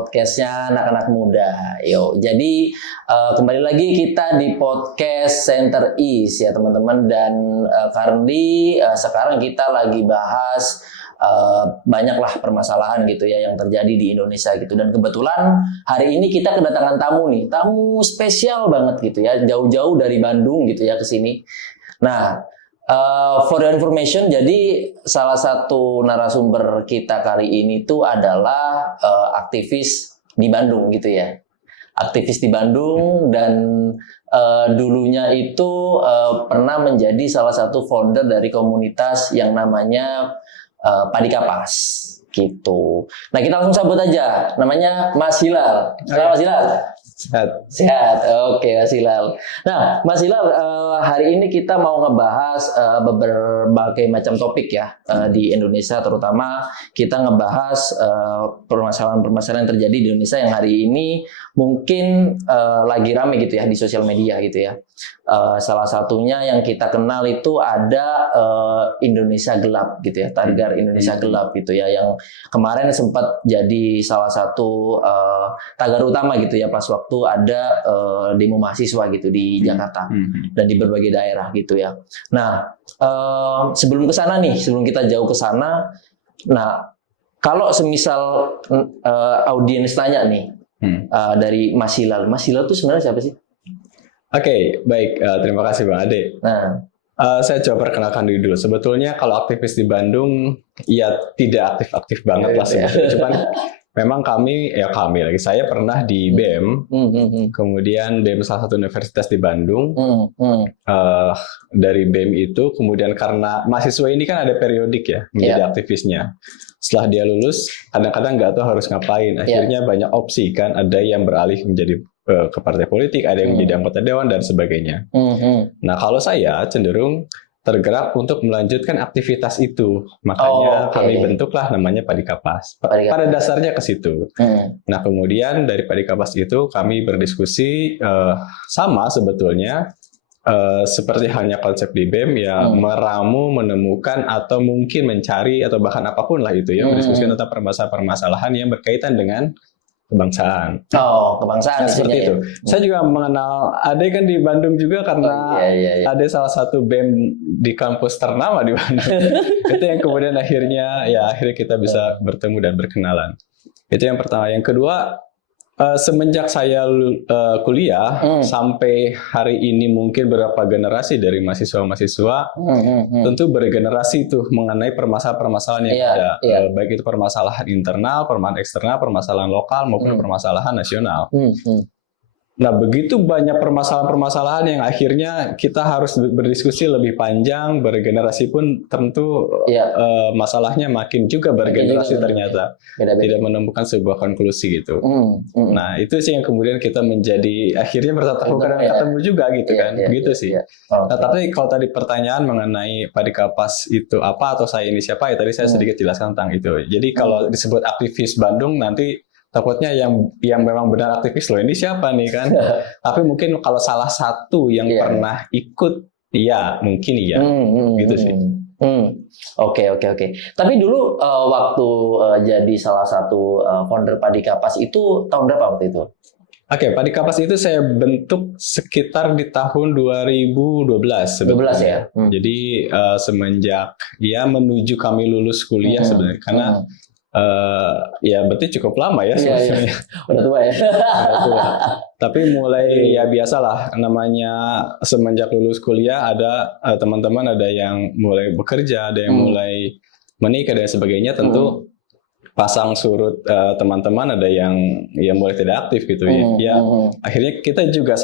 podcastnya anak-anak muda. Yuk, jadi kembali lagi kita di podcast Center East ya teman-teman, dan currently sekarang kita lagi bahas banyaklah permasalahan gitu ya yang terjadi di Indonesia gitu, dan kebetulan hari ini kita kedatangan tamu spesial banget gitu ya, jauh-jauh dari Bandung gitu ya ke sini. Nah, for your information, jadi salah satu narasumber kita kali ini tuh adalah aktivis di Bandung gitu ya, aktivis di Bandung, dan dulunya itu pernah menjadi salah satu founder dari komunitas yang namanya Padi Kapas gitu. Nah, kita langsung sambut aja, namanya Mas Hilal. Selamat Mas Hilal. Sehat. Oke, Mas Hilal. Nah, Mas Hilal, hari ini kita mau ngebahas berbagai macam topik ya di Indonesia, terutama kita ngebahas permasalahan-permasalahan yang terjadi di Indonesia yang hari ini mungkin lagi rame gitu ya di sosial media gitu ya. Salah satunya yang kita kenal itu ada Indonesia Gelap gitu ya, tagar Indonesia Gelap gitu ya, yang kemarin sempat jadi salah satu tagar utama gitu ya pas waktu ada demo mahasiswa gitu di Jakarta dan di berbagai daerah gitu ya. Nah, sebelum kita jauh ke sana, nah kalau semisal audiens tanya nih dari Mas Hilal itu sebenarnya siapa sih? Oke, baik. Terima kasih Bang Ade. Nah, saya coba perkenalkan diri dulu. Sebetulnya kalau aktivis di Bandung, ya tidak aktif-aktif banget lah sebetulnya. Cuman memang saya pernah di BEM, kemudian BEM salah satu universitas di Bandung. Dari BEM itu, kemudian karena mahasiswa ini kan ada periodik ya menjadi aktivisnya. Setelah dia lulus, kadang-kadang nggak tahu harus ngapain. Akhirnya banyak opsi kan, ada yang beralih menjadi ke partai politik, ada yang menjadi anggota dewan dan sebagainya. Nah, kalau saya cenderung tergerak untuk melanjutkan aktivitas itu, makanya kami bentuklah namanya Padi Kapas. Pada dasarnya ke situ. Nah, kemudian dari Padi Kapas itu kami berdiskusi sama sebetulnya seperti halnya konsep di BEM ya, meramu, menemukan atau mungkin mencari atau bahkan apapun lah itu ya, mendiskusikan tentang permasalahan yang berkaitan dengan kebangsaan. Kebangsaan seperti itu. Saya juga mengenal Ade kan di Bandung juga karena Ade salah satu BEM di kampus ternama di Bandung. Itu yang kemudian akhirnya kita bisa bertemu dan berkenalan. Itu yang pertama. Yang kedua, semenjak saya kuliah sampai hari ini mungkin beberapa generasi dari mahasiswa-mahasiswa tentu bergenerasi itu mengenai permasalahan-permasalahan yang ada, baik itu permasalahan internal, permasalahan eksternal, permasalahan lokal maupun permasalahan nasional. Nah, begitu banyak permasalahan-permasalahan yang akhirnya kita harus berdiskusi lebih panjang, bergenerasi pun tentu masalahnya makin juga bergenerasi ternyata. Tidak menemukan sebuah konklusi gitu. Nah, itu sih yang kemudian kita menjadi akhirnya bertatap muka dan ketemu juga gitu kan. Begitu sih. Nah, tapi kalau tadi pertanyaan mengenai Padi Kapas itu apa atau saya ini siapa, ya tadi saya sedikit jelaskan tentang itu. Jadi kalau disebut aktivis Bandung nanti takutnya yang memang benar aktivis loh ini siapa nih kan. Tapi mungkin kalau salah satu yang pernah ikut mungkin gitu sih. Oke. Tapi dulu waktu jadi salah satu founder Padi Kapas itu tahun berapa waktu itu? Oke, Padi Kapas itu saya bentuk sekitar di tahun 2012 sebetulnya. 2012 ya. Jadi semenjak menuju kami lulus kuliah sebenarnya, karena berarti cukup lama ya sebenarnya. Udah tua ya. Tapi mulai biasalah namanya semenjak lulus kuliah ada teman-teman ada yang mulai bekerja, ada yang mulai menikah dan sebagainya, tentu pasang surut teman-teman ada yang mulai tidak aktif gitu akhirnya kita juga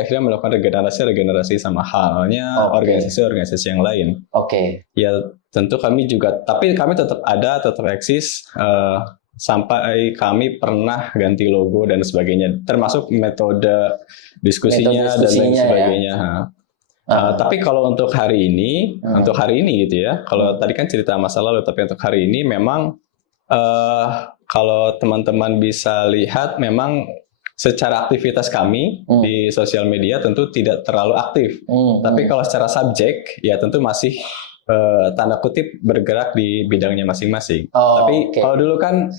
akhirnya melakukan regenerasi sama halnya organisasi yang lain. Ya tentu kami juga, tapi kami tetap eksis sampai kami pernah ganti logo dan sebagainya, termasuk metode diskusinya dan lain sebagainya. Tapi kalau untuk hari ini gitu ya, kalau tadi kan cerita masa lalu, tapi untuk hari ini memang kalau teman-teman bisa lihat memang secara aktivitas kami di sosial media tentu tidak terlalu aktif. Tapi kalau secara subjek ya tentu masih tanda kutip bergerak di bidangnya masing-masing. Tapi kalau dulu kan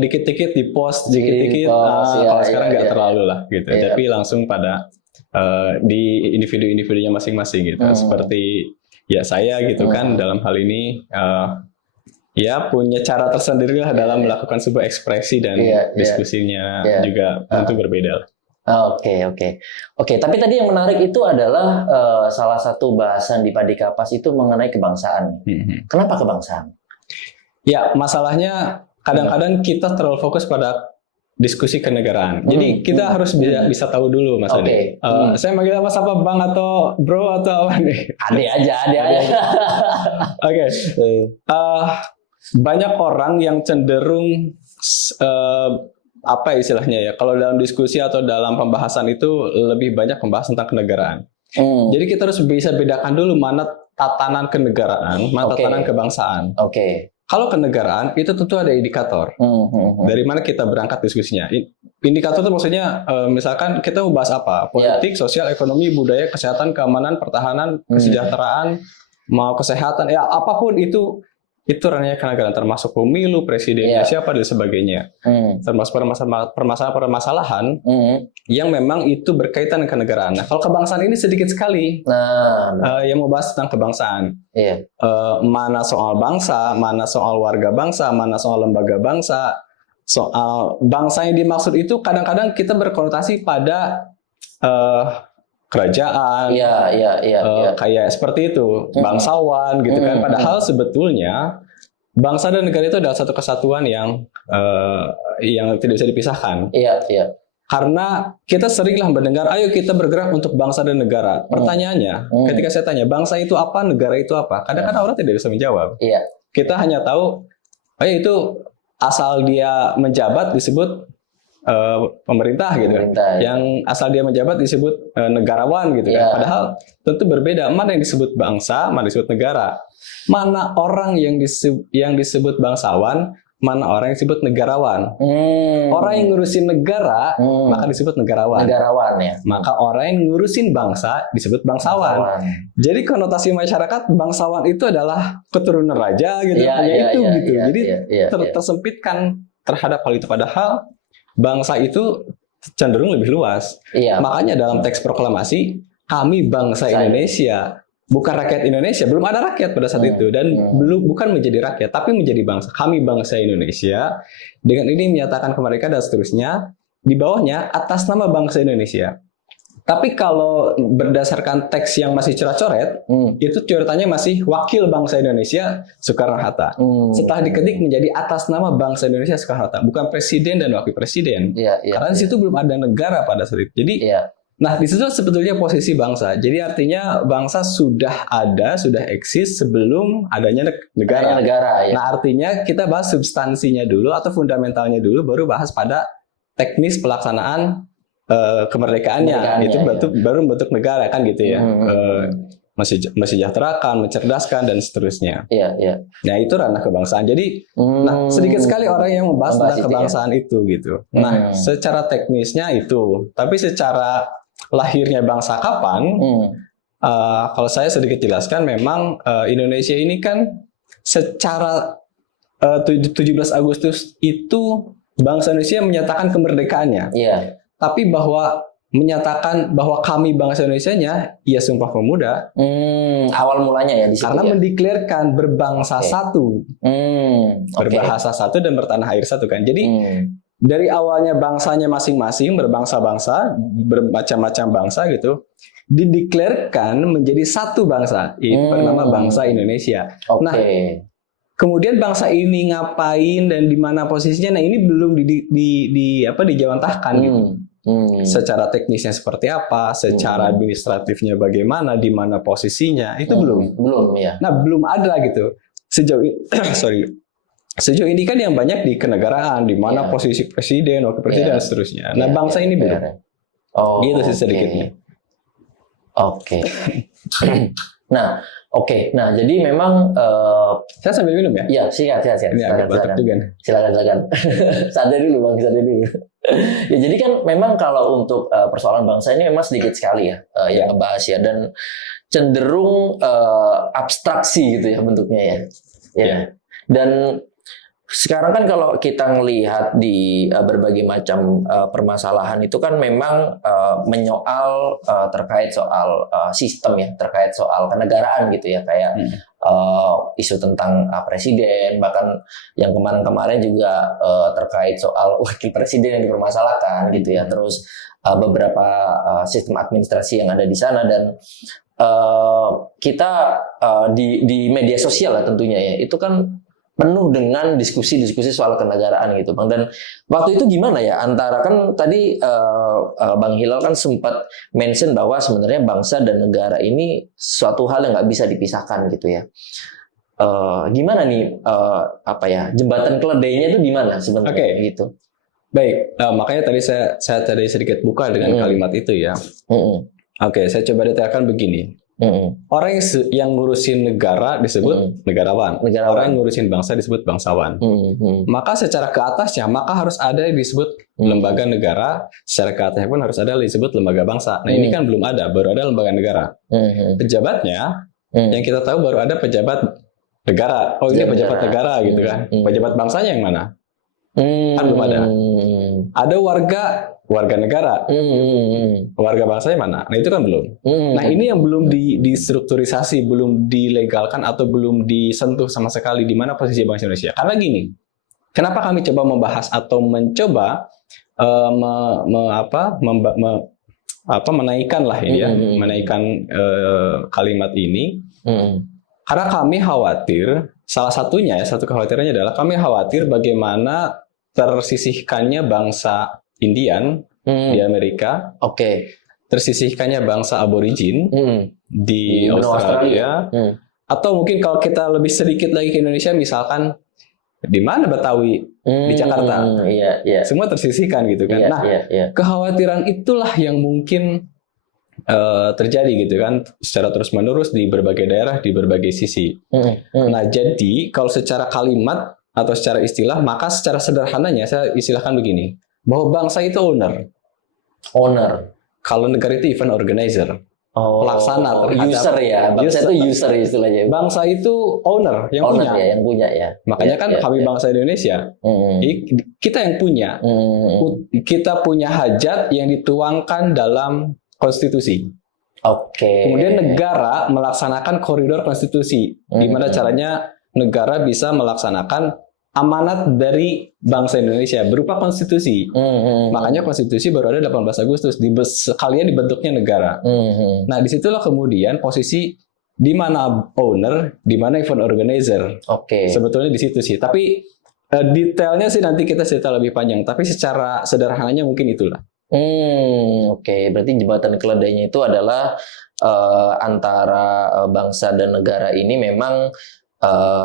dikit-dikit di post, dikit-dikit. Kalau sekarang nggak terlalu lah gitu. Tapi langsung pada di individu-individunya masing-masing gitu. Seperti ya saya gitu kan dalam hal ini ya punya cara tersendiri lah dalam melakukan sebuah ekspresi dan diskusinya juga tentu berbeda. Oke. Tapi tadi yang menarik itu adalah salah satu bahasan di Padi Kapas itu mengenai kebangsaan. Kenapa kebangsaan? Ya, masalahnya kadang-kadang kita terlalu fokus pada diskusi kenegaraan. Jadi kita harus bisa tahu dulu Mas Ade. Saya manggil Mas apa Bang atau Bro atau apa nih? Ade aja. Oke. Banyak orang yang cenderung apa istilahnya ya? Kalau dalam diskusi atau dalam pembahasan itu lebih banyak membahas tentang kenegaraan. Jadi kita harus bisa bedakan dulu mana tatanan kenegaraan, mana tatanan kebangsaan. Kalau kenegaraan itu tentu ada indikator. Dari mana kita berangkat diskusinya. Indikator itu maksudnya misalkan kita mau bahas apa? Politik, sosial, ekonomi, budaya, kesehatan, keamanan, pertahanan, kesejahteraan, mau kesehatan, ya apapun itu ranahnya kenegaraan, termasuk pemilu, presidennya siapa dan sebagainya. Termasuk permasalahan yang memang itu berkaitan dengan kenegaraan. Nah, kalau kebangsaan ini sedikit sekali yang mau bahas tentang kebangsaan. Mana soal bangsa, mana soal warga bangsa, mana soal lembaga bangsa. Soal bangsa yang dimaksud itu kadang-kadang kita berkonotasi pada kerajaan, kayak seperti itu, bangsawan gitu kan. Padahal sebetulnya bangsa dan negara itu adalah satu kesatuan yang tidak bisa dipisahkan. Karena kita seringlah mendengar, ayo kita bergerak untuk bangsa dan negara. Pertanyaannya, ketika saya tanya, bangsa itu apa, negara itu apa? Kadang-kadang orang tidak bisa menjawab. Kita hanya tahu, ayo itu asal dia menjabat disebut pemerintah gitu kan. Yang asal dia menjabat disebut negarawan gitu kan. Padahal tentu berbeda, mana yang disebut bangsa, mana disebut negara. Mana orang yang disebut bangsawan, mana orang yang disebut negarawan. Orang yang ngurusin negara maka disebut negarawan. Maka orang yang ngurusin bangsa disebut bangsawan. Jadi konotasi masyarakat bangsawan itu adalah keturunan raja gitu. Jadi tersempitkan terhadap hal itu. Padahal bangsa itu cenderung lebih luas. Makanya dalam teks proklamasi, kami bangsa Indonesia, bukan rakyat Indonesia, belum ada rakyat pada saat itu dan bukan menjadi rakyat, tapi menjadi bangsa. Kami bangsa Indonesia. Dengan ini menyatakan kemerdekaan dan seterusnya. Di bawahnya atas nama bangsa Indonesia. Tapi kalau berdasarkan teks yang masih coret-coret, itu coretannya masih wakil bangsa Indonesia Soekarno-Hatta. Setelah diketik menjadi atas nama bangsa Indonesia Soekarno-Hatta, bukan presiden dan wakil presiden. Karena di situ belum ada negara pada saat itu. Jadi, nah di situ sebetulnya posisi bangsa. Jadi artinya bangsa sudah ada, sudah eksis sebelum adanya negara. Nah artinya kita bahas substansinya dulu atau fundamentalnya dulu, baru bahas pada teknis pelaksanaan kemerdekaannya, itu baru bentuk negara kan gitu ya, mensejahterakan, mencerdaskan dan seterusnya. Nah itu ranah kebangsaan. Jadi, nah sedikit sekali orang yang membahas tentang kebangsaan itu gitu. Nah secara teknisnya itu, tapi secara lahirnya bangsa kapan? Kalau saya sedikit jelaskan, memang Indonesia ini kan secara 17 Agustus itu bangsa Indonesia menyatakan kemerdekaannya. Tapi bahwa menyatakan bahwa kami bangsa Indonesia-nya, ya Sumpah Pemuda. Awal mulanya ya di situ. Karena mendeklarkan berbangsa satu, berbahasa satu dan bertanah air satu kan. Jadi dari awalnya bangsanya masing-masing, berbangsa-bangsa, bermacam-macam bangsa gitu, dideklarkan menjadi satu bangsa, yaitu bernama bangsa Indonesia. Nah, kemudian bangsa ini ngapain dan di mana posisinya? Nah ini belum dijawantahkan gitu. Secara teknisnya seperti apa, secara administratifnya bagaimana, di mana posisinya, itu belum ya. Nah belum ada gitu sejauh ini kan yang banyak di kenegaraan, di mana posisi presiden, wakil presiden dan seterusnya. Nah bangsa ini belum. Gitu sih sedikitnya. Nah, jadi memang saya sambil minum ya? Iya, silakan. Silakan. Sadar dulu Bang, sadar dulu. Ya jadi kan memang kalau untuk persoalan bangsa ini memang sedikit sekali ya yang ngebahas ya, dan cenderung abstraksi gitu ya bentuknya ya. Dan sekarang kan kalau kita ngelihat di berbagai macam permasalahan itu kan memang menyoal terkait soal sistem ya, terkait soal kenegaraan gitu ya, kayak isu tentang presiden, bahkan yang kemarin-kemarin juga terkait soal wakil presiden yang dipermasalahkan gitu ya, terus beberapa sistem administrasi yang ada di sana, dan kita di media sosial lah tentunya ya, itu kan penuh dengan diskusi-diskusi soal kenegaraan gitu Bang. Dan waktu itu gimana ya, antara kan tadi Bang Hilal kan sempat mention bahwa sebenarnya bangsa dan negara ini suatu hal yang nggak bisa dipisahkan gitu ya. Gimana nih apa ya, jembatan keledainya itu di mana sebenarnya gitu. Baik, makanya tadi saya tadi sedikit buka dengan kalimat itu ya. Oke, saya coba detailkan begini. Orang yang ngurusin negara disebut negarawan. Orang yang ngurusin bangsa disebut bangsawan. Maka secara ke atasnya, maka harus ada yang disebut lembaga negara. Secara ke atasnya pun harus ada yang disebut lembaga bangsa. Nah ini kan belum ada, baru ada lembaga negara. Pejabatnya, yang kita tahu baru ada pejabat negara. Oh ini pejabat negara gitu kan. Pejabat bangsanya yang mana? Kan belum ada. Ada warga negara. Warga bangsanya mana? Nah itu kan belum. Nah ini yang belum distrukturisasi, belum dilegalkan atau belum disentuh sama sekali di mana posisi bangsa Indonesia. Karena gini, kenapa kami coba membahas atau mencoba menaikkan lah ini ya, menaikkan kalimat ini. Karena kami khawatir, salah satunya ya, satu kekhawatirannya adalah kami khawatir bagaimana tersisihkannya bangsa Indian di Amerika, tersisihkannya bangsa aborigin di Australia, atau mungkin kalau kita lebih sedikit lagi ke Indonesia, misalkan di mana Betawi di Jakarta, semua tersisihkan gitu kan. Kekhawatiran itulah yang mungkin terjadi gitu kan, secara terus-menerus di berbagai daerah, di berbagai sisi. Nah, jadi kalau secara kalimat atau secara istilah, maka secara sederhananya saya istilahkan begini, bahwa bangsa itu owner. Kalau negara itu event organizer, pelaksana terhadap user ya. Bangsa itu user istilahnya. Bangsa itu owner yang punya ya. Makanya kan kami bangsa Indonesia, kita yang punya, kita punya hajat yang dituangkan dalam konstitusi. Kemudian negara melaksanakan koridor konstitusi. Gimana caranya negara bisa melaksanakan amanat dari bangsa Indonesia berupa konstitusi. Makanya konstitusi baru ada 18 Agustus. Sekalian dibentuknya negara. Nah, disitulah kemudian posisi di mana owner, di mana event organizer. Sebetulnya di situ sih. Tapi detailnya sih nanti kita cerita lebih panjang. Tapi secara sederhananya mungkin itulah. Berarti jembatan keledainya itu adalah antara bangsa dan negara ini memang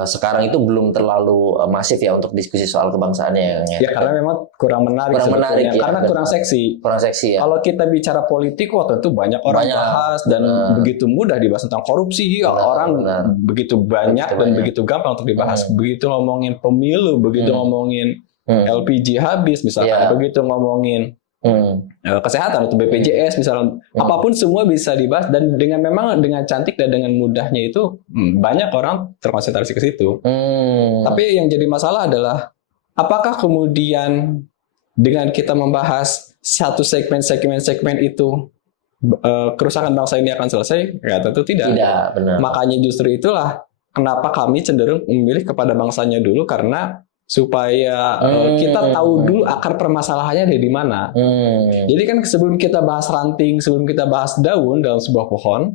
sekarang itu belum terlalu masif ya untuk diskusi soal kebangsaannya ya karena memang kurang menarik ya, karena kurang seksi ya. Kalau kita bicara politik, tentu banyak orang bahas dan begitu mudah dibahas tentang korupsi, orang begitu banyak dan begitu gampang untuk dibahas. Begitu ngomongin pemilu, begitu ngomongin LPG habis misalkan, begitu ngomongin kesehatan atau BPJS misalnya, apapun semua bisa dibahas, dan memang dengan cantik dan dengan mudahnya itu banyak orang terkonsentrasi ke situ. Tapi yang jadi masalah adalah apakah kemudian dengan kita membahas satu segmen itu kerusakan bangsa ini akan selesai? Ya tentu tidak. Benar. Makanya justru itulah kenapa kami cenderung memilih kepada bangsanya dulu, karena supaya kita tahu dulu akar permasalahannya ada di mana. Jadi kan sebelum kita bahas ranting, sebelum kita bahas daun dalam sebuah pohon,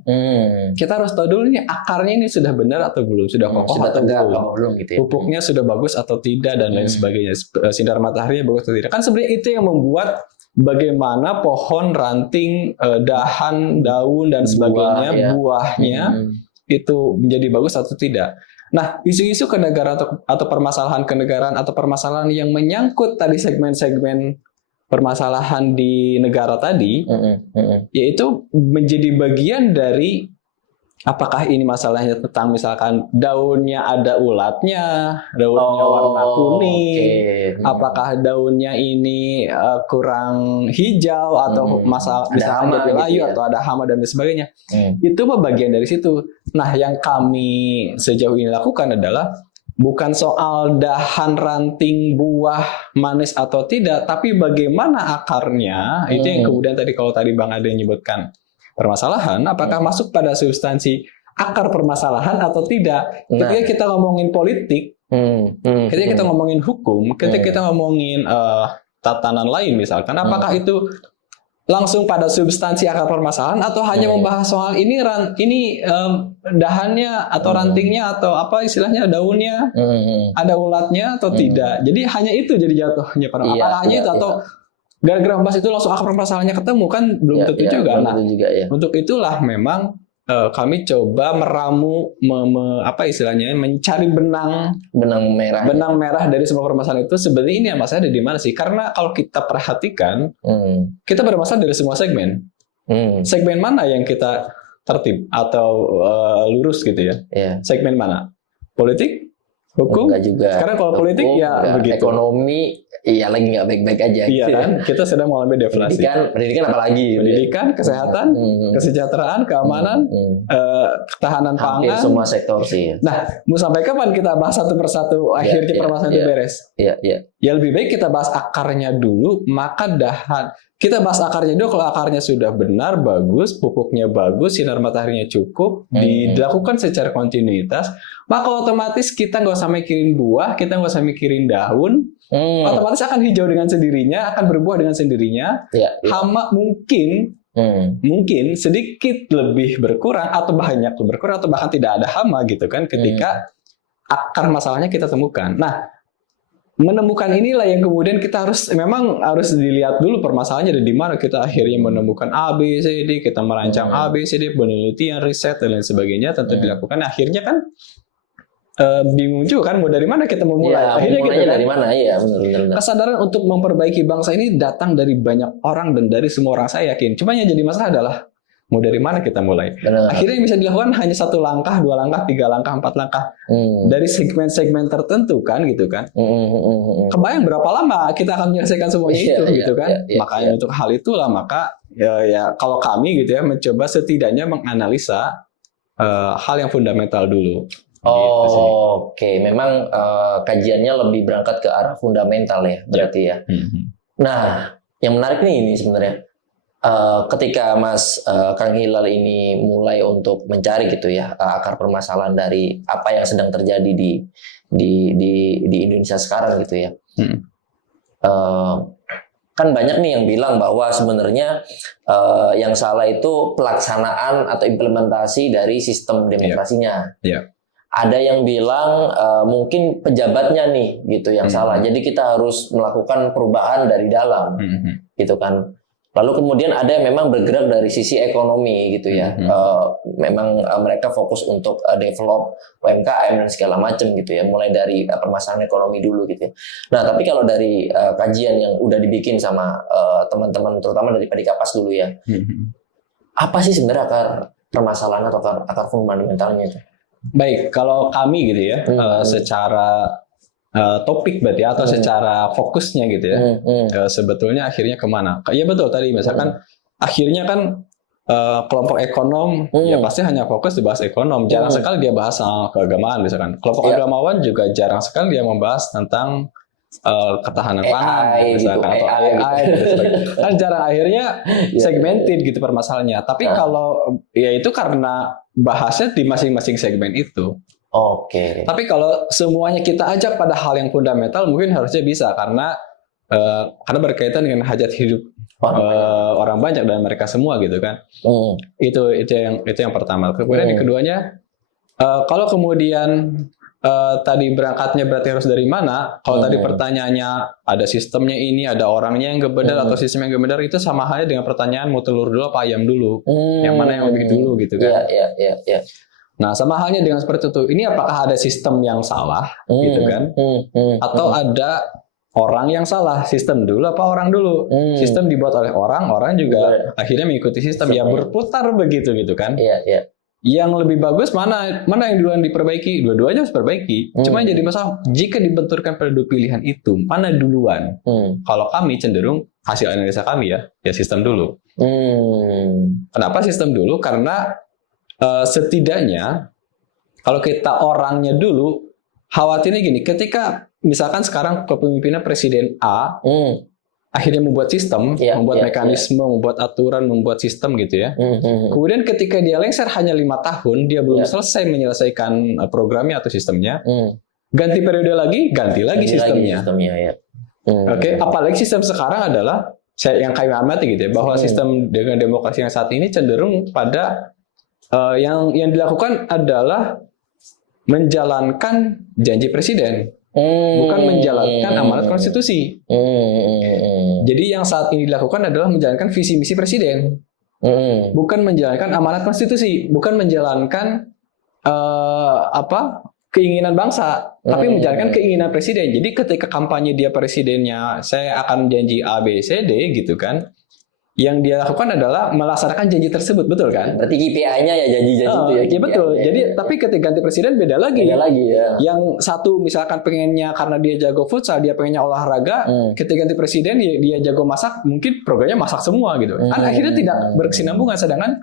kita harus tahu dulu nih akarnya ini sudah benar atau belum, sudah kokoh sudah atau belum gitu ya. Pupuknya sudah bagus atau tidak dan lain sebagainya. Sinar mataharinya bagus atau tidak. Kan sebenarnya itu yang membuat bagaimana pohon, ranting, dahan, daun dan sebagainya, buahnya itu menjadi bagus atau tidak. Nah, isu-isu kenegaraan atau permasalahan kenegaraan atau permasalahan yang menyangkut tadi segmen-segmen permasalahan di negara tadi, yaitu menjadi bagian dari apakah ini masalahnya tentang misalkan daunnya ada ulatnya, daunnya warna kuning, apakah daunnya ini kurang hijau atau masalah misalnya ada layu atau ada hama dan sebagainya. Itu bagian dari situ. Nah, yang kami sejauh ini lakukan adalah bukan soal dahan, ranting, buah, manis atau tidak, tapi bagaimana akarnya. Itu yang kemudian tadi kalau tadi Bang Ade nyebutkan permasalahan, apakah masuk pada substansi akar permasalahan atau tidak. Ketika kita ngomongin politik, ketika kita ngomongin hukum, ketika kita ngomongin tatanan lain misalkan, apakah itu langsung pada substansi akar permasalahan atau hanya membahas soal ini dahannya atau rantingnya atau apa istilahnya daunnya, ada ulatnya atau tidak. Jadi hanya itu jadi jatuhnya apakah hanya itu atau gara-gara membahas itu langsung akar permasalahannya ketemu kan belum tentu juga. Nah, untuk itulah memang kami coba meramu mencari benang merah dari semua permasalahan itu. Sebenarnya ini masalahnya ada di mana sih? Karena kalau kita perhatikan, kita bermasalah dari semua segmen. Segmen mana yang kita tertib atau lurus gitu ya? Segmen mana? Politik, hukum? Enggak juga. Karena kalau politik ya begitu. Ekonomi, iya lagi nggak baik-baik aja. Iya kan? Kita sedang mengalami deflasi. Pendidikan apalagi? Pendidikan, kesehatan, kesejahteraan, keamanan, ketahanan pangan. Hampir semua sektor sih. Nah, mau sampai kapan kita bahas satu persatu akhirnya permasalahan itu beres? Ya lebih baik kita bahas akarnya dulu, maka dahan. Kita bahas akarnya dulu, kalau akarnya sudah benar, bagus, pupuknya bagus, sinar mataharinya cukup, dilakukan secara kontinuitas, maka otomatis kita nggak usah mikirin buah, kita nggak usah mikirin daun, otomatis akan hijau dengan sendirinya, akan berbuah dengan sendirinya. Hama mungkin sedikit lebih berkurang atau banyak berkurang atau bahkan tidak ada hama gitu kan ketika akar masalahnya kita temukan. Nah, menemukan inilah yang kemudian kita harus dilihat dulu permasalahannya ada di mana. Kita akhirnya menemukan A, B, C, D, kita merancang A, B, C, D, penelitian, riset dan lain sebagainya tentu dilakukan. Akhirnya kan bingung juga kan mau dari mana kita memulai. Akhirnya kita dari mana? Iya, benar. Kesadaran untuk memperbaiki bangsa ini datang dari banyak orang dan dari semua orang, saya yakin. Cuma yang jadi masalah adalah mau dari mana kita mulai. Akhirnya yang bisa dilakukan hanya 1 langkah, 2 langkah, 3 langkah, 4 langkah. Dari segmen-segmen tertentu kan gitu kan. Kebayang berapa lama kita akan menyelesaikan semuanya itu gitu kan. Makanya untuk hal itulah maka ya kalau kami gitu ya mencoba setidaknya menganalisa hal yang fundamental dulu. Oke, memang kajiannya lebih berangkat ke arah fundamental ya berarti ya. Nah, yang menarik nih ini sebenarnya. Ketika Mas Kang Hilal ini mulai untuk mencari gitu ya akar permasalahan dari apa yang sedang terjadi di Indonesia sekarang gitu ya, kan banyak nih yang bilang bahwa sebenarnya yang salah itu pelaksanaan atau implementasi dari sistem demokrasinya. Ada yang bilang mungkin pejabatnya nih gitu yang salah. Jadi kita harus melakukan perubahan dari dalam, gitu kan. Lalu kemudian ada yang memang bergerak dari sisi ekonomi gitu ya. Memang mereka fokus untuk develop UMKM dan segala macam gitu ya. Mulai dari permasalahan ekonomi dulu gitu ya. Nah, tapi kalau dari kajian yang udah dibikin sama teman-teman terutama dari Padikapas dulu ya. Apa sih sebenarnya akar permasalahan atau akar fundamentalnya itu? Baik, kalau kami gitu ya, secara topik berarti atau secara fokusnya gitu ya, sebetulnya akhirnya kemana? Ya betul tadi misalkan akhirnya kan kelompok ekonom ya pasti hanya fokus dibahas ekonom, jarang sekali dia bahas soal keagamaan misalkan. Kelompok agamawan juga jarang sekali dia membahas tentang ketahanan pangan misalkan atau AI kan jarang, akhirnya segmented gitu permasalahannya. Tapi kalau ya itu karena bahasnya di masing-masing segmen itu. Tapi kalau semuanya kita ajak pada hal yang fundamental mungkin harusnya bisa karena berkaitan dengan hajat hidup orang banyak dan mereka semua gitu kan. Itu yang pertama. Kemudian yang keduanya kalau kemudian tadi berangkatnya berarti harus dari mana? Kalau tadi pertanyaannya ada sistemnya ini, ada orangnya yang gak benar atau sistem yang gak benar, itu sama halnya dengan pertanyaan mau telur dulu apa ayam dulu? Yang mana yang lebih dulu gitu kan? Iya. Nah, sama halnya dengan seperti itu. Ini apakah ada sistem yang salah, gitu kan? Atau ada orang yang salah? Sistem dulu apa orang dulu? Sistem dibuat oleh orang juga akhirnya mengikuti sistem. Ya berputar begitu gitu kan? Iya. Yang lebih bagus mana yang duluan diperbaiki? Dua-duanya harus diperbaiki. Cuma jadi masalah jika dibenturkan pada dua pilihan itu, mana duluan? Kalau kami cenderung hasil analisa kami ya sistem dulu. Kenapa sistem dulu? Karena setidaknya kalau kita orangnya dulu khawatirnya gini, ketika misalkan sekarang kepemimpinan Presiden A akhirnya membuat sistem, membuat mekanisme, membuat aturan, membuat sistem gitu ya. Kemudian ketika dia lengser hanya 5 tahun, dia belum selesai menyelesaikan programnya atau sistemnya, ganti periode lagi, ganti lagi sistemnya. Oke, apalagi sistem sekarang adalah yang kami amati gitu ya, bahwa sistem dengan demokrasi yang saat ini cenderung pada yang dilakukan adalah menjalankan janji presiden, bukan menjalankan amanat konstitusi. Jadi yang saat ini dilakukan adalah menjalankan visi misi presiden, bukan menjalankan amanat konstitusi, bukan menjalankan keinginan bangsa, tapi menjalankan keinginan presiden. Jadi ketika kampanye dia presidennya, saya akan janji A, B, C, D gitu kan. Yang dia lakukan adalah melaksanakan janji tersebut, betul kan? Berarti KPI-nya ya janji-janji itu ya. Iya betul. Jadi tapi ketika ganti presiden beda lagi. Beda lagi ya. Yang satu misalkan pengennya karena dia jago futsal, dia pengennya olahraga. Ketika ganti presiden dia jago masak, mungkin programnya masak semua gitu. Kan akhirnya tidak berkesinambungan. Sedangkan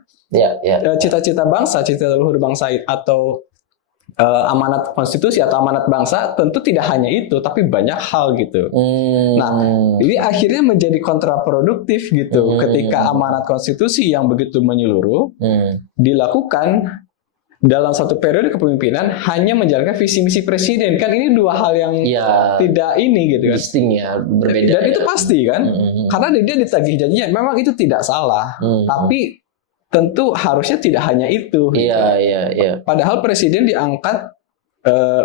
cita-cita bangsa, cita leluhur bangsa atau amanat konstitusi atau amanat bangsa tentu tidak hanya itu, tapi banyak hal gitu. Nah, ini akhirnya menjadi kontraproduktif gitu ketika amanat konstitusi yang begitu menyeluruh dilakukan dalam satu periode kepemimpinan hanya menjalankan visi misi presiden. Kan ini dua hal yang tidak ini gitu kan. Distinct ya, berbeda. Dan itu pasti kan, karena dia ditagih janjinya. Memang itu tidak salah, tapi tentu harusnya tidak hanya itu. Iya. Padahal presiden diangkat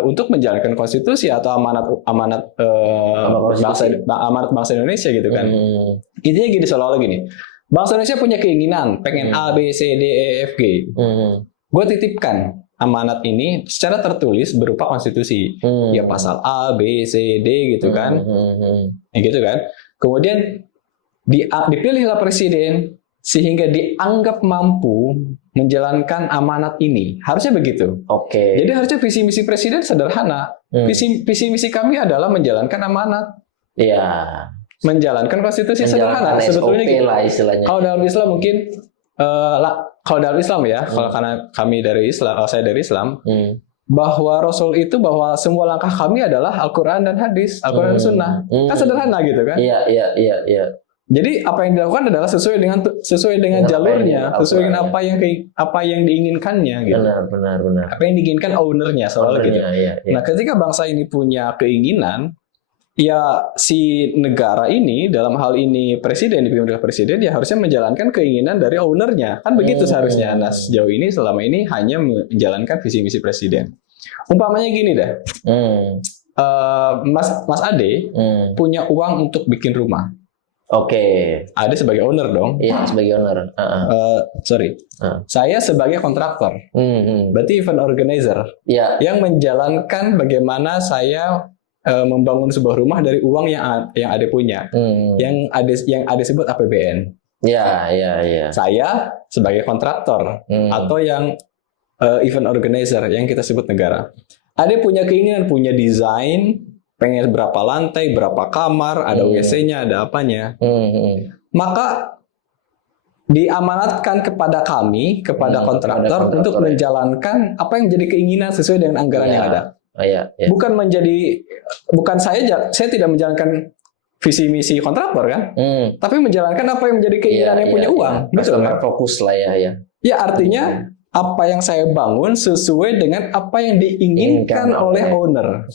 untuk menjalankan konstitusi atau amanat bangsa Indonesia gitu kan. Intinya gini, seolah-olah gini. Bangsa Indonesia punya keinginan pengen A, B, C, D, E, F, G. Gue titipkan amanat ini secara tertulis berupa konstitusi. Ya pasal A, B, C, D gitu kan. Ya gitu kan. Kemudian dipilihlah presiden sehingga dianggap mampu menjalankan amanat ini. Harusnya begitu. Oke. Jadi harusnya visi misi presiden sederhana. Visi misi kami adalah menjalankan amanat. Iya. Menjalankan konstitusi sederhana. Sebetulnya gitu. Lah istilahnya. Kalau dalam Islam mungkin kalau dalam Islam ya, kalau karena kami dari Islam, saya dari Islam, bahwa Rasul itu bahwa semua langkah kami adalah Al-Quran dan hadis, Al-Quran dan Sunnah. Kan sederhana gitu kan? Iya. Jadi apa yang dilakukan adalah sesuai dengan jalurnya, sesuai dengan apa yang diinginkannya gitu. Benar. Apa yang diinginkan ownernya soalnya gitu. Iya. Nah, ketika bangsa ini punya keinginan, ya si negara ini dalam hal ini presiden, dipimpin oleh presiden, ya harusnya menjalankan keinginan dari ownernya. Kan begitu seharusnya. Nah, sejauh ini selama ini hanya menjalankan visi misi presiden. Umpamanya gini dah. Mas Ade punya uang untuk bikin rumah. Oke. Ade sebagai owner dong. Iya, sebagai owner. Saya sebagai kontraktor. Berarti event organizer. Yang menjalankan bagaimana saya membangun sebuah rumah dari uang yang Ade punya. Yang Ade sebut APBN. Iya. Saya sebagai kontraktor atau yang event organizer yang kita sebut negara. Ade punya keinginan, punya desain, pengen berapa lantai, berapa kamar, ada WC-nya, ada apanya. Maka diamanatkan kepada kami, kepada kontraktor untuk menjalankan apa yang menjadi keinginan sesuai dengan anggaran yang ada. Bukan saya tidak menjalankan visi misi kontraktor kan, tapi menjalankan apa yang menjadi keinginan yang punya uang. Betul kan? Fokus lah ya. Ya artinya apa yang saya bangun sesuai dengan apa yang diinginkan oleh owner.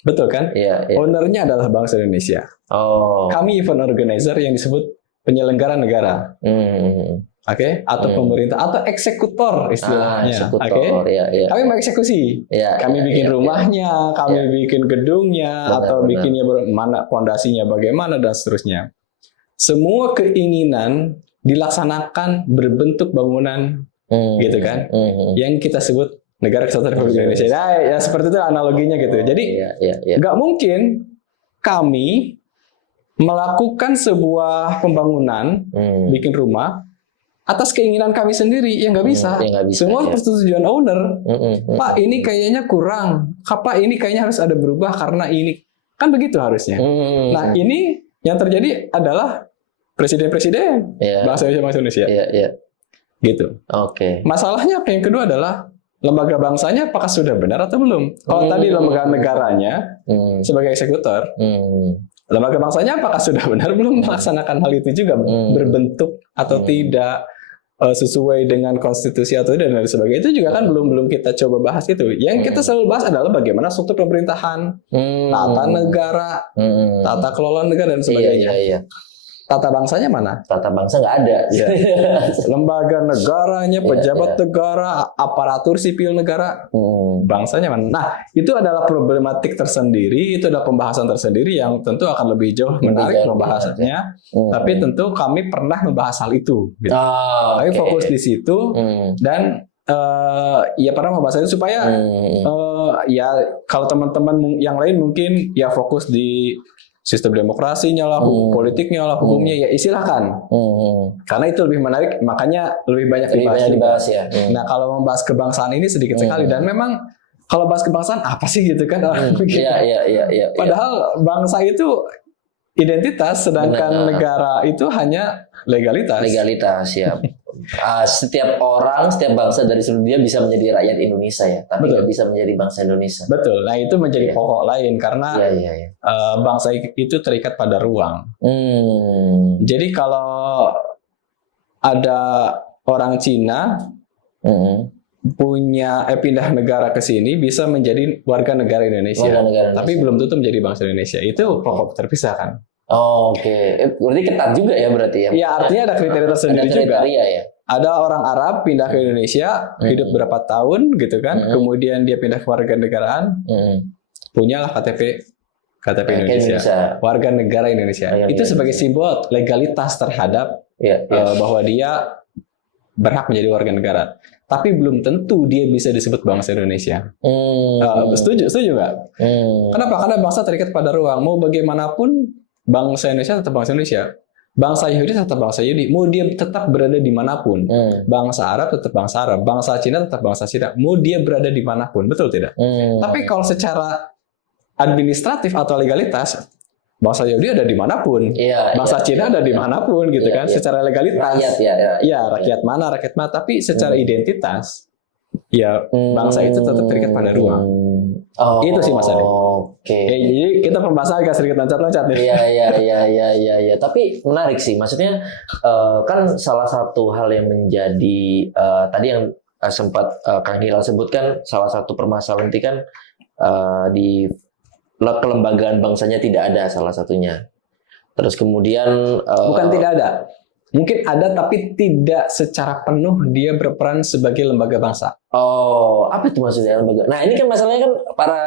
Betul kan? Iya. Ownernya adalah bangsa Indonesia. Kami event organizer yang disebut penyelenggara negara. Atau pemerintah atau eksekutor istilahnya. Iya. Kami mengeksekusi. Kami bikin rumahnya, kami bikin gedungnya, atau bikinnya mana pondasinya bagaimana dan seterusnya. Semua keinginan dilaksanakan berbentuk bangunan gitu kan. Yang kita sebut Negara Kesatuan Republik Indonesia. Ya seperti itu analoginya gitu. Jadi nggak mungkin kami melakukan sebuah pembangunan, bikin rumah atas keinginan kami sendiri, ya nggak bisa. Semua persetujuan owner. Pak, ini kayaknya kurang. Pak, ini kayaknya harus ada berubah karena ini. Kan begitu harusnya. Nah, ini yang terjadi adalah presiden-presiden bangsa Indonesia. Gitu. Oke. Masalahnya apa yang kedua adalah lembaga bangsanya apakah sudah benar atau belum? Kalau tadi lembaga negaranya sebagai eksekutor, lembaga bangsanya apakah sudah benar belum melaksanakan hal itu juga, berbentuk atau tidak sesuai dengan konstitusi atau dan lain sebagainya, itu juga kan belum kita coba bahas itu. Yang kita selalu bahas adalah bagaimana struktur pemerintahan, tata negara, tata kelola negara dan sebagainya. Iya. Tata bangsanya mana? Tata bangsa nggak ada. Ya. Lembaga negaranya, pejabat negara, aparatur sipil negara, bangsanya mana? Nah, itu adalah problematik tersendiri, itu adalah pembahasan tersendiri yang tentu akan lebih jauh menarik membahasnya. Tapi tentu kami pernah membahas hal itu. Gitu. Kami fokus di situ dan ya pernah membahas itu supaya ya kalau teman-teman yang lain mungkin ya fokus di sistem demokrasinya lah, politiknya lah, hukumnya ya istilahkan. Karena itu lebih menarik, makanya lebih banyak dibahas ya. Nah, kalau membahas kebangsaan ini sedikit sekali, dan memang kalau bahas kebangsaan apa sih gitu kan orang begitu. Iya. Padahal bangsa itu identitas, sedangkan negara itu hanya legalitas. Legalitas ya. Setiap orang, setiap bangsa dari seluruh dunia bisa menjadi rakyat Indonesia ya, tapi nggak bisa menjadi bangsa Indonesia. Betul. Nah, itu menjadi pokok lain karena bangsa itu terikat pada ruang. Jadi kalau ada orang Cina punya pindah negara ke sini bisa menjadi warga negara Indonesia, tapi belum tentu menjadi bangsa Indonesia. Itu pokok terpisah kan. Oke. Berarti ketat juga ya berarti ya. Ya, artinya ada kriteria tersendiri juga. Ya. Ada orang Arab pindah ke Indonesia, hidup berapa tahun gitu kan, kemudian dia pindah ke warga negaraan, punyalah KTP Indonesia, warga negara Indonesia. Itu sebagai simbol legalitas terhadap bahwa dia berhak menjadi warga negara. Tapi belum tentu dia bisa disebut bangsa Indonesia. Setuju nggak? Kenapa? Karena bangsa terikat pada ruang. Mau bagaimanapun bangsa Indonesia tetap bangsa Indonesia. Bangsa Yahudi tetap bangsa Yahudi. Mau dia tetap berada dimanapun. Bangsa Arab tetap bangsa Arab. Bangsa Cina tetap bangsa Cina. Mau dia berada dimanapun. Betul tidak? Tapi kalau secara administratif atau legalitas, bangsa Yahudi ada dimanapun. Bangsa Cina ada dimanapun gitu kan. Secara legalitas. Rakyat mana. Tapi secara identitas, ya bangsa itu tetap terikat pada ruang. Itu sih Mas Ade. Jadi kita pembahasan agak sedikit loncat-loncat nih. Iya. Tapi menarik sih. Maksudnya kan salah satu hal yang menjadi tadi yang sempat Kang Hilal sebutkan, salah satu permasalahan itu kan di kelembagaan bangsanya tidak ada salah satunya. Terus kemudian bukan tidak ada. Mungkin ada tapi tidak secara penuh dia berperan sebagai lembaga bangsa. Apa itu maksudnya lembaga? Nah, ini kan masalahnya kan para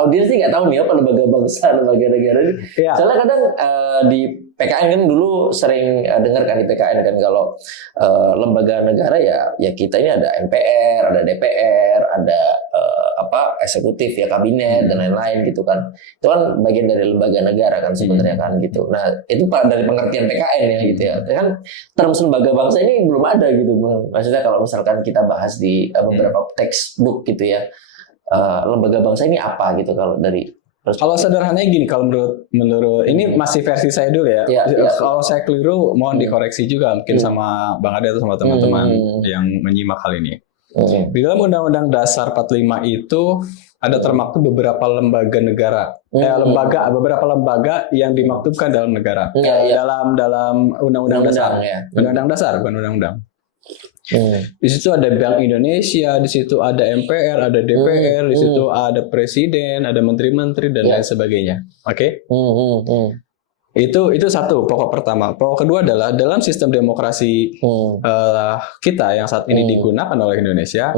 audiens ini nggak tahu nih apa lembaga bangsa, lembaga negara ini. Soalnya kadang di PKN kan dulu sering dengar kan di PKN kan kalau lembaga negara ya kita ini ada MPR, ada DPR, ada eksekutif ya kabinet dan lain-lain gitu kan. Itu kan bagian dari lembaga negara kan sebenarnya kan gitu. Nah, itu dari pengertian PKN ya gitu ya. Kan terms lembaga bangsa ini belum ada gitu. Maksudnya kalau misalkan kita bahas di beberapa textbook gitu ya. Lembaga bangsa ini apa gitu kalau dari kalau sederhananya gini, kalau menurut ini masih versi saya dulu ya. Kalau saya keliru mohon dikoreksi juga mungkin sama Bang Ade atau sama teman-teman yang menyimak hal ini. Di dalam Undang-Undang Dasar 45 itu ada termaktub beberapa lembaga negara, beberapa lembaga yang dimaktubkan dalam negara, dalam Undang-Undang Dasar, Undang-Undang Dasar bukan Undang-Undang. Di situ ada Bank Indonesia, di situ ada MPR, ada DPR, di situ ada Presiden, ada Menteri-Menteri dan lain sebagainya. Oke? Itu satu pokok pertama. Pokok kedua adalah dalam sistem demokrasi kita yang saat ini digunakan oleh Indonesia,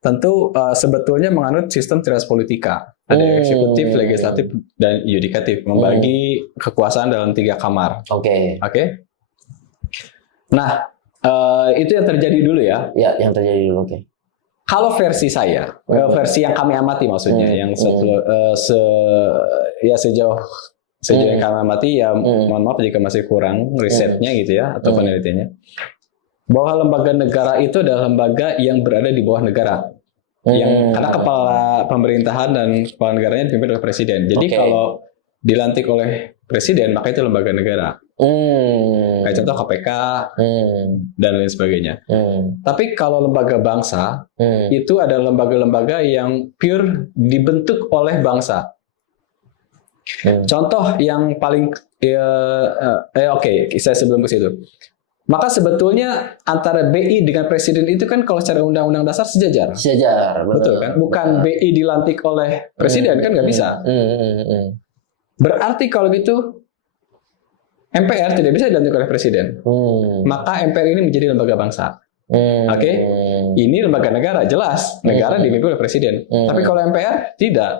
tentu sebetulnya menganut sistem trias politika. Ada eksekutif, legislatif, dan yudikatif, membagi kekuasaan dalam 3 kamar. Oke. Nah, itu yang terjadi dulu ya. Ya, yang terjadi dulu. Oke. Kalau versi saya, versi yang kami amati maksudnya, yang sejauh yang kami amati ya, mohon maaf jika masih kurang risetnya gitu ya atau penelitiannya, bahwa lembaga negara itu adalah lembaga yang berada di bawah negara, yang karena kepala pemerintahan dan kepala negaranya dipimpin oleh presiden. Jadi kalau dilantik oleh presiden maka itu lembaga negara. Kayak contoh KPK dan lain sebagainya. Tapi kalau lembaga bangsa itu adalah lembaga-lembaga yang pure dibentuk oleh bangsa. Contoh yang paling oke, saya sebelum ke situ. Maka sebetulnya antara BI dengan presiden itu kan kalau secara undang-undang dasar sejajar. Sejajar, betul kan? Bukan BI dilantik oleh presiden kan nggak bisa. Berarti kalau gitu MPR tidak bisa dilantik oleh presiden. Maka MPR ini menjadi lembaga bangsa. Oke? Ini lembaga negara, jelas. Negara dipimpin oleh presiden. Tapi kalau MPR tidak.